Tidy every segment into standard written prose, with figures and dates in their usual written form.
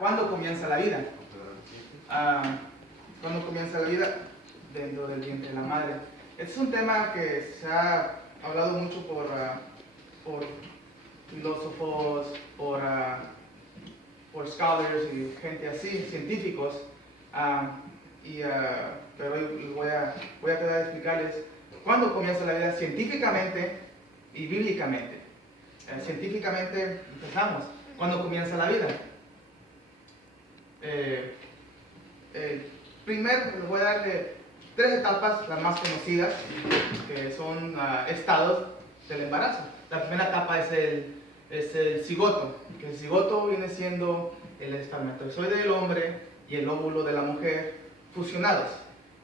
¿cuándo comienza la vida? ¿Cuándo comienza la vida? Dentro del vientre de la madre. Este es un tema que se ha hablado mucho por filósofos, por scholars y gente así, científicos. Pero hoy voy a tratar de explicarles cuándo comienza la vida científicamente y bíblicamente. Científicamente empezamos. ¿Cuándo comienza la vida? Primero les voy a dar tres etapas, las más conocidas, que son estados del embarazo. La primera etapa es el cigoto, que el cigoto viene siendo el espermatozoide del hombre y el óvulo de la mujer fusionados.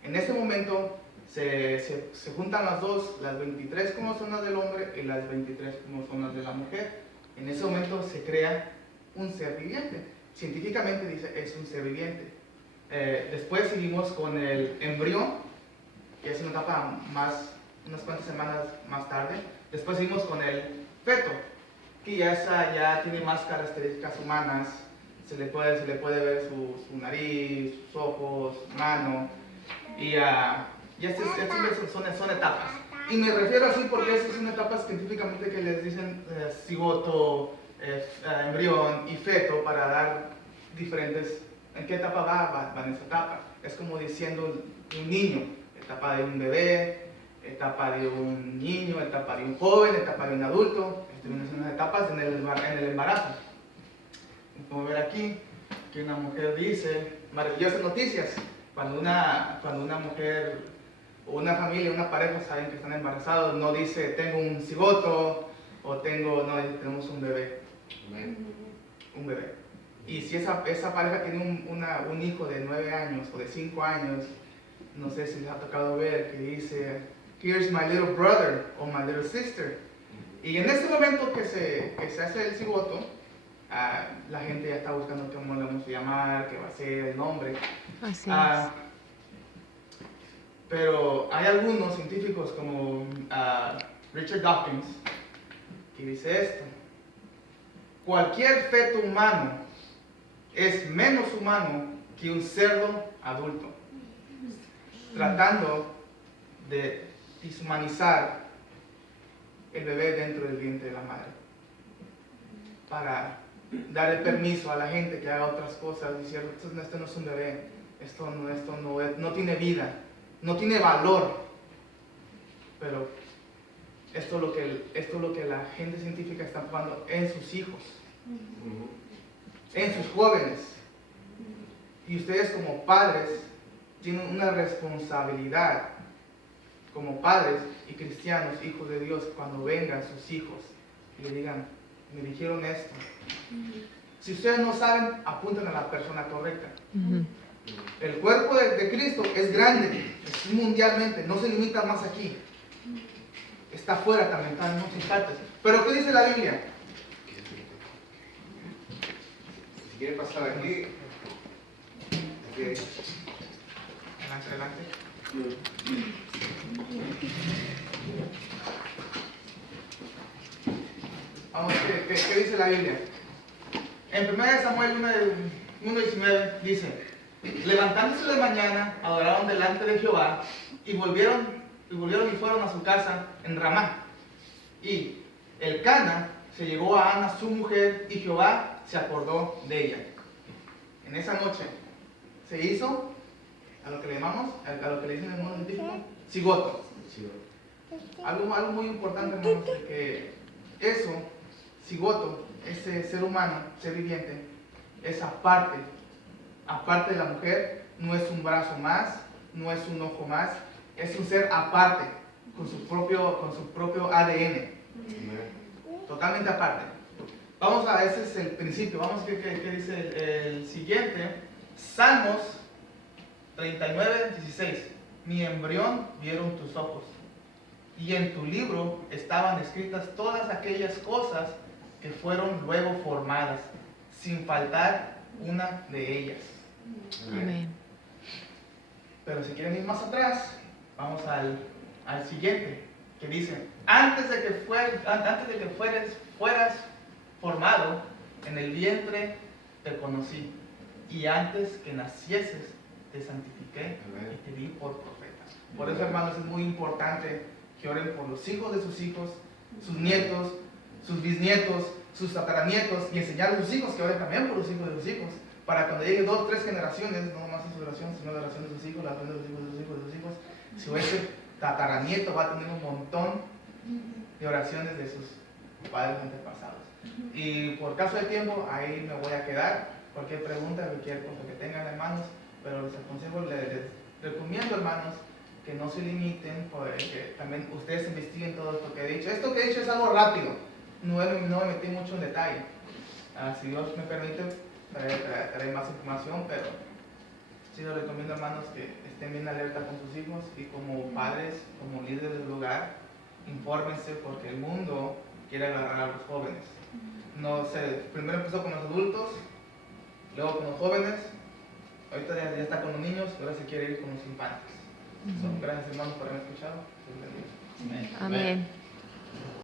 En ese momento se juntan las dos, las 23 cromosomas del hombre y las 23 cromosomas de la mujer. En ese momento se crea un ser viviente. Científicamente dice es un ser viviente. Después seguimos con el embrión, que es una etapa unas cuantas semanas más tarde. Después seguimos con el feto, que ya tiene más características humanas. Se le puede ver su nariz, sus ojos, su mano. Y estas son etapas. Y me refiero así porque estas son etapas científicamente que les dicen cigoto, embrión y feto para dar diferentes. ¿En qué etapa va en esa etapa? Es como diciendo un niño, etapa de un bebé, etapa de un niño, etapa de un joven, etapa de un adulto. Estas son las etapas en el embarazo. Como ver aquí, que una mujer dice, maravillosas noticias, cuando una mujer o una familia, una pareja saben que están embarazados, no dice tengo un cigoto o tenemos un bebé. Un bebé. Y si esa pareja tiene un hijo de 9 años o de 5 años, no sé si les ha tocado ver que dice, here's my little brother o my little sister. Y en este momento que se hace el cigoto, la gente ya está buscando cómo le vamos a llamar, qué va a ser el nombre. Así es. Pero hay algunos científicos como Richard Dawkins que dice esto: cualquier feto humano es menos humano que un cerdo adulto, tratando de deshumanizar el bebé dentro del vientre de la madre, para darle permiso a la gente que haga otras cosas, diciendo esto no es un bebé, esto no tiene vida, no tiene valor. Pero esto es lo que la gente científica está probando en sus hijos, en sus jóvenes. Y ustedes como padres tienen una responsabilidad, como padres y cristianos, hijos de Dios, cuando vengan sus hijos y le digan, me dijeron esto. Si ustedes no saben, apunten a la persona correcta. El cuerpo de Cristo es grande, es mundialmente, no se limita más aquí. Está afuera también, está en muchas partes. Pero ¿qué dice la Biblia? Si quiere pasar aquí. Adelante. Vamos, ¿qué dice la Biblia? En 1 Samuel 1:19 dice, levantándose de mañana, adoraron delante de Jehová y volvieron y fueron a su casa en Ramá. Y Elcana se llegó a Ana, su mujer, y Jehová se acordó de ella. En esa noche se hizo a lo que le llamamos, a lo que le dicen en el mundo científico, cigoto. Algo muy importante, hermanos, es que eso, cigoto, ese ser humano, ser viviente, es aparte de la mujer, no es un brazo más, no es un ojo más, es un ser aparte, con su propio ADN, totalmente aparte. Ese es el principio. Vamos a ver qué dice el siguiente. Salmos 39:16. Mi embrión vieron tus ojos, y en tu libro estaban escritas todas aquellas cosas que fueron luego formadas, sin faltar una de ellas. Amén. Pero si quieren ir más atrás, vamos al siguiente, que dice, antes de que fueras formado, en el vientre te conocí. y antes que nacieses te santifiqué y te di por profeta. Por eso, hermanos, es muy importante que oren por los hijos de sus hijos, sus nietos, sus bisnietos, sus tataranietos, y enseñar a sus hijos que oren también por los hijos de sus hijos, para cuando lleguen 2 o 3 generaciones, no nomás en su oración, sino la oración de sus hijos, la oración de sus hijos, de sus hijos, de sus hijos, si ese tataranieto va a tener un montón de oraciones de sus padres antepasados. Y por caso de tiempo, ahí me voy a quedar. Cualquier pregunta, cualquier cosa que tengan, hermanos, pero les aconsejo, les recomiendo, hermanos, que no se limiten, que también ustedes investiguen todo esto que he dicho. Esto que he dicho es algo rápido, no me metí mucho en detalle. Si Dios me permite, traeré más información, pero sí les recomiendo, hermanos, que estén bien alerta con sus hijos y como padres, como líderes del lugar, infórmense porque el mundo quiere agarrar a los jóvenes. No sé, primero empezó con los adultos, luego con los jóvenes, ahorita ya está con los niños, ahora se quiere ir con los infantes. Gracias, hermanos, por haberme escuchado. Amén.